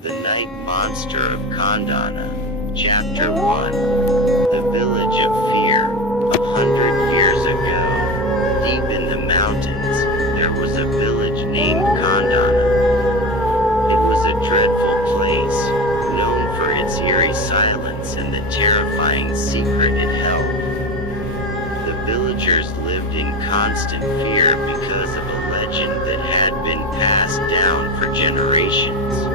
The Night Monster of Condana. Chapter 1. The Village of Fear. 100 years ago, deep in the mountains, there was a village named Condana. It was a dreadful place, known for its eerie silence and the terrifying secret it held. The villagers lived in constant fear because of a legend that had been passed down for generations.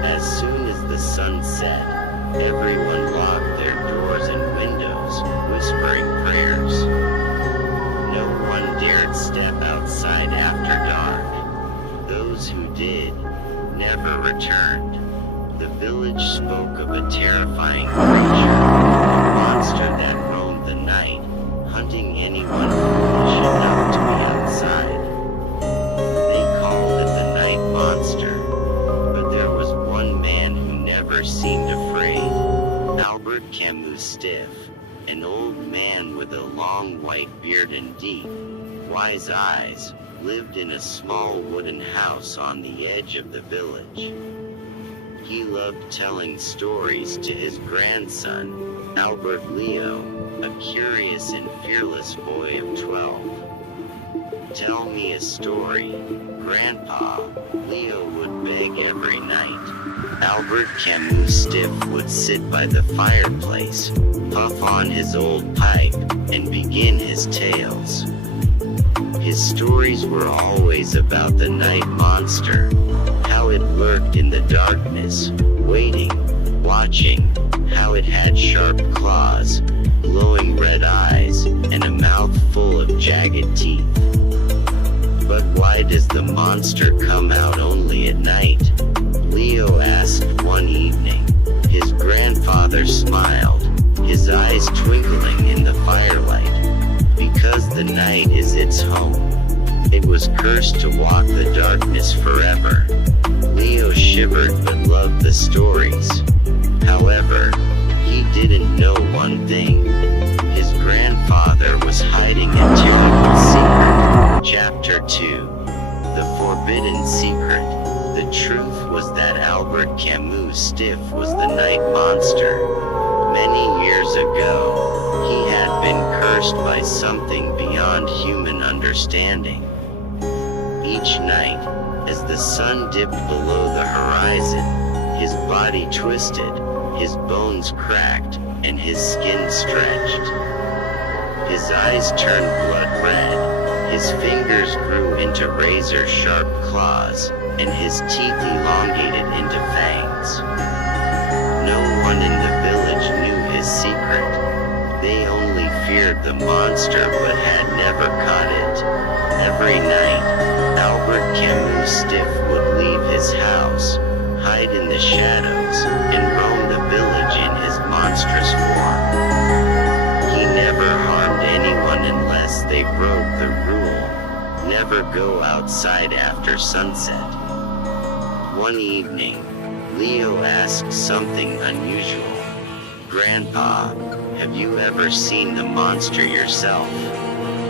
As soon as the sun set, everyone locked their doors and windows, whispering prayers. No one dared step outside after dark. Those who did never returned. The village spoke of a terrifying creature, a monster that roamed the night, hunting anyone foolish enough to be outside. They called it the Night Monster, but there was one man who never seemed afraid. Albert Camus Stiff, an old man with a long white beard and deep, wise eyes, lived in a small wooden house on the edge of the village. He loved telling stories to his grandson, Albert Leo, a curious and fearless boy of 12. "Tell me a story, Grandpa," Leo would beg every night. Albert Camus Stiff would sit by the fireplace, puff on his old pipe, and begin his tales. His stories were always about the night monster, how it lurked in the darkness, waiting, watching, how it had sharp claws, glowing red eyes, and a mouth full of jagged teeth. But why does the monster come out only at night? Leo asked one evening. His grandfather smiled, his eyes twinkling in the firelight. Because the night is its home. It was cursed to walk the darkness forever. Leo shivered but loved the stories. However, he didn't know one thing. His grandfather was hiding a terrible secret. Chapter 2. The Forbidden Secret. The truth was that Albert Camus Stiff was the night monster. Many years ago, he had been cursed by something beyond human understanding. Each night, as the sun dipped below the horizon, his body twisted, his bones cracked, and his skin stretched. His eyes turned blood red, his fingers grew into razor-sharp claws, and his teeth elongated into fangs. No one in the village knew his secret. They only feared the monster but had never caught it. Every night, Albert Camus Stiff would leave his house, hide in the shadows, and roam the village in his monstrous form. He never harmed anyone unless they broke the rule: never go outside after sunset. One evening, Leo asked something unusual. "Grandpa, have you ever seen the monster yourself?"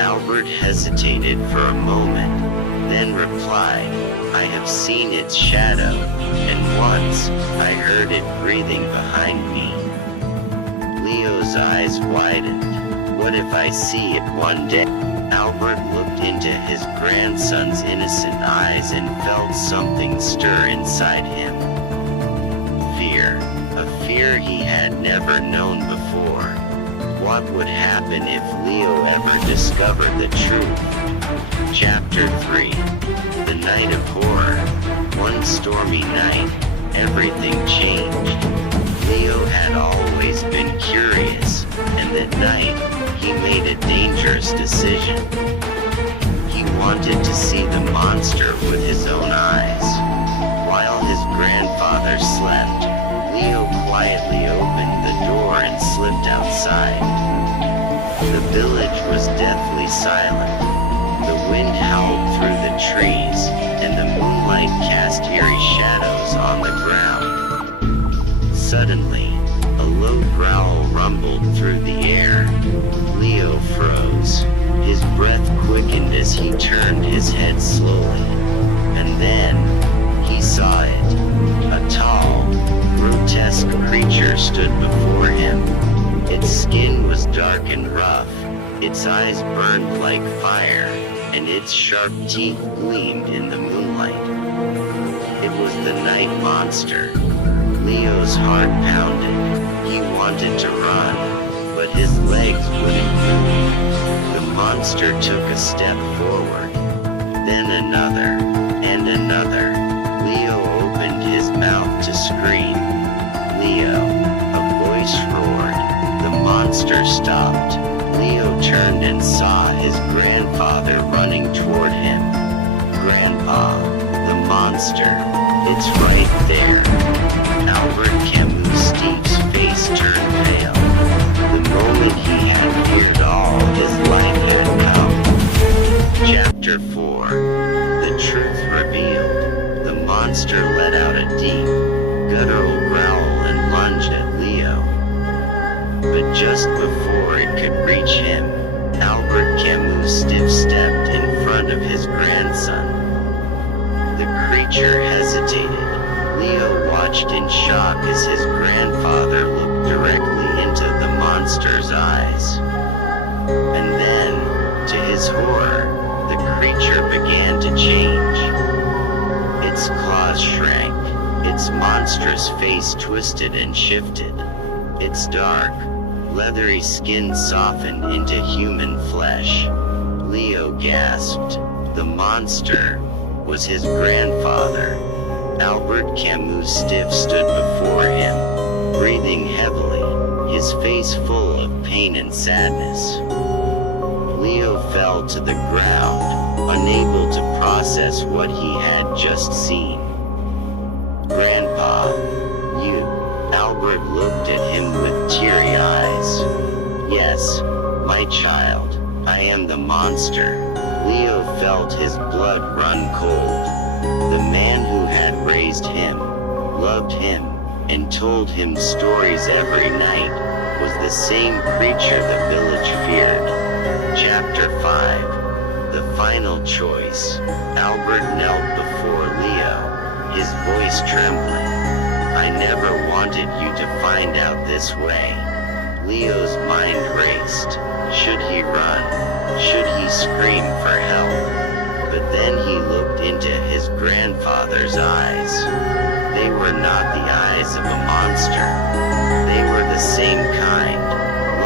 Albert hesitated for a moment, then replied, "I have seen its shadow, and once, I heard it breathing behind me." Leo's eyes widened. "What if I see it one day?" Albert looked into his grandson's innocent eyes and felt something stir inside him. Fear, a fear he had never known before. What would happen if Leo ever discovered the truth? Chapter 3. The Night of Horror. One stormy night, everything changed. Leo had always been curious, and that night, he made a dangerous decision. He wanted to see the monster with his own eyes. While his grandfather slept, Leo quietly opened the door and slipped outside. The village was deathly silent. The wind howled through the trees, and the moonlight cast eerie shadows on the ground. Suddenly, a low growl rumbled through the air. Leo froze. His breath quickened as he turned his head slowly. And then, he saw it. A eyes burned like fire, and its sharp teeth gleamed in the moonlight. It was the night monster. Leo's heart pounded. He wanted to run, but his legs wouldn't move. The monster took a step forward, then another, and another. Leo opened his mouth to scream. "Leo!" A voice roared. The monster stopped. Leo turned and saw his grandfather running toward him. "Grandpa!" The monster. "It's right there." Albert Camus' Steve's face turned pale. The moment he had feared all his life had come. Chapter 4. The Truth Revealed. The monster let out a deep, guttural growl and lunged at Leo. But just before it could reach him, Albert Camus stiff-stepped in front of his grandson. The creature hesitated. Leo watched in shock as his grandfather looked directly into the monster's eyes. And then, to his horror, the creature began to change. Its claws shrank, its monstrous face twisted and shifted. Its dark, leathery skin softened into human flesh. Leo gasped. The monster was his grandfather. Albert Camus stiff stood before him, breathing heavily, his face full of pain and sadness. Leo fell to the ground, unable to process what he had just seen. "Grandpa, you..." Albert looked at him with teary eyes. "Yes, my child, I am the monster." Leo felt his blood run cold. The man who had raised him, loved him, and told him stories every night, was the same creature the village feared. Chapter 5. The Final Choice. Albert knelt before Leo, his voice trembling. "I never wanted you to find out this way." Leo's mind raced. Should he run? Should he scream for help? But then he looked into his grandfather's eyes. They were not the eyes of a monster. They were the same kind,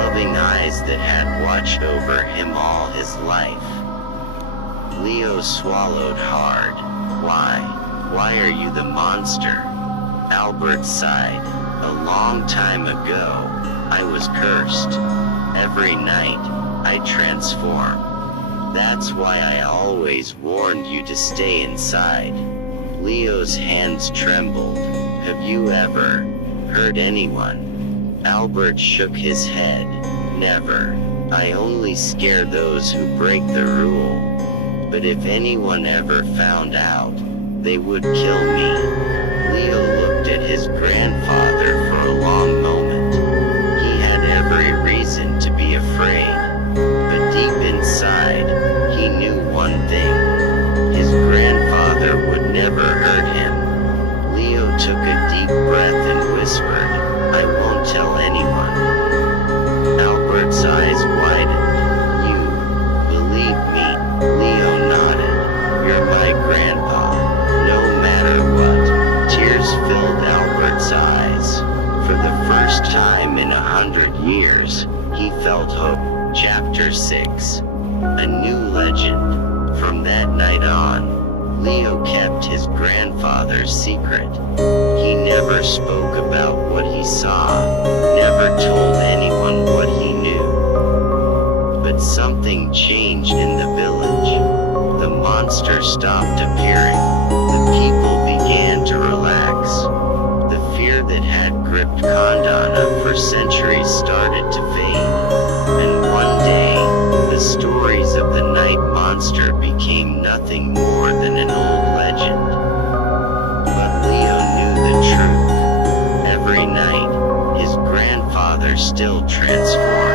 loving eyes that had watched over him all his life. Leo swallowed hard. "Why? Why are you the monster?" Albert sighed. "A long time ago, I was cursed. Every night, I transform. That's why I always warned you to stay inside." Leo's hands trembled. "Have you ever hurt anyone?" Albert shook his head. "Never. I only scare those who break the rule. But if anyone ever found out, they would kill me." Leo looked at his grandfather for a long moment. He had every reason to be afraid. But deep inside, he knew one thing. His grandfather would never hurt him. Leo took a deep breath and whispered, "I won't tell anyone." Albert's eyes widened. "You believe me?" Leo nodded. "You're my grandpa, no matter what." Tears filled Albert's eyes. For the first time in 100 years, he felt hope. Chapter 6. A New Legend. From that night on, Leo kept his grandfather's secret. He never spoke about what he saw, never told anyone what he knew. But something changed in the village. The monster stopped appearing. The people began to relax. The fear that had gripped Condana for centuries started to fade. And one day, the stories of the night monster became nothing more than an old legend. But Leo knew the truth. Every night, his grandfather still transformed.